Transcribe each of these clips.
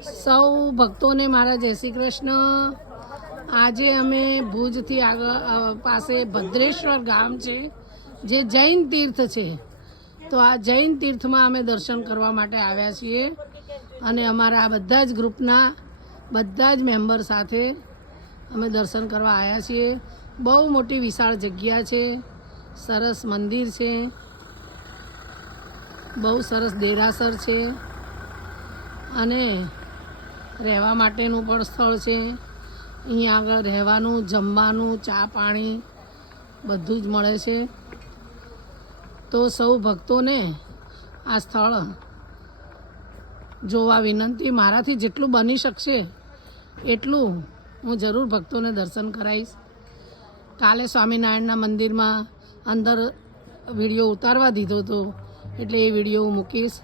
સૌ ભક્તોને મારા જય શ્રી કૃષ્ણ। આજે અમે ભુજથી આગળ પાસે ભદ્રેશ્વર ગામ છે જે જૈન તીર્થ છે, તો આ જૈન તીર્થમાં અમે દર્શન કરવા માટે આવ્યા છીએ અને અમારા આ બધા જ ગ્રુપના બધા જ મેમ્બર સાથે અમે દર્શન કરવા આવ્યા છીએ। બહુ મોટી વિશાળ જગ્યા છે, સરસ મંદિર છે, બહુ સરસ દેરાસર છે અને રહેવા માટેનું પણ સ્થળ છે। અહીંયા આગળ રહેવાનું, જમવાનું, ચા પાણી બધું જ મળે છે। તો સૌ ભક્તોને આ સ્થળ જોવા વિનંતી। મારાથી જેટલું બની શકશે એટલું હું જરૂર ભક્તોને દર્શન કરાવીશ। કાલે સ્વામિનારાયણના મંદિરમાં અંદર વિડીયો ઉતારવા દીધો હતો, એટલે એ વિડીયો હું મૂકીશ।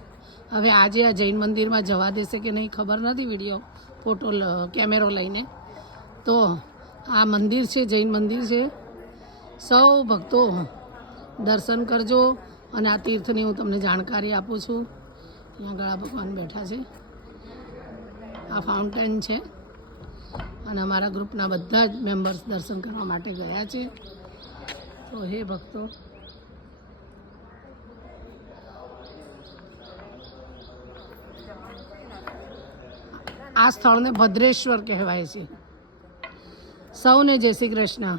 હવે આજે આ જૈન મંદિરમાં જવા દેશે કે નહીં ખબર નથી, વિડીયો ફોટો કેમેરો લઈને। તો આ મંદિર છે, જૈન મંદિર છે, સૌ ભક્તો દર્શન કરજો અને આ તીર્થની હું તમને જાણકારી આપું છું। અહીંયા ગળા ભગવાન બેઠા છે, આ ફાઉન્ટેન છે અને અમારા ગ્રુપના બધા જ મેમ્બર્સ દર્શન કરવા માટે ગયા છે। તો હે ભક્તો, આ સ્થળને ભદ્રેશ્વર કહેવાય છે। સૌને જય શ્રી કૃષ્ણ।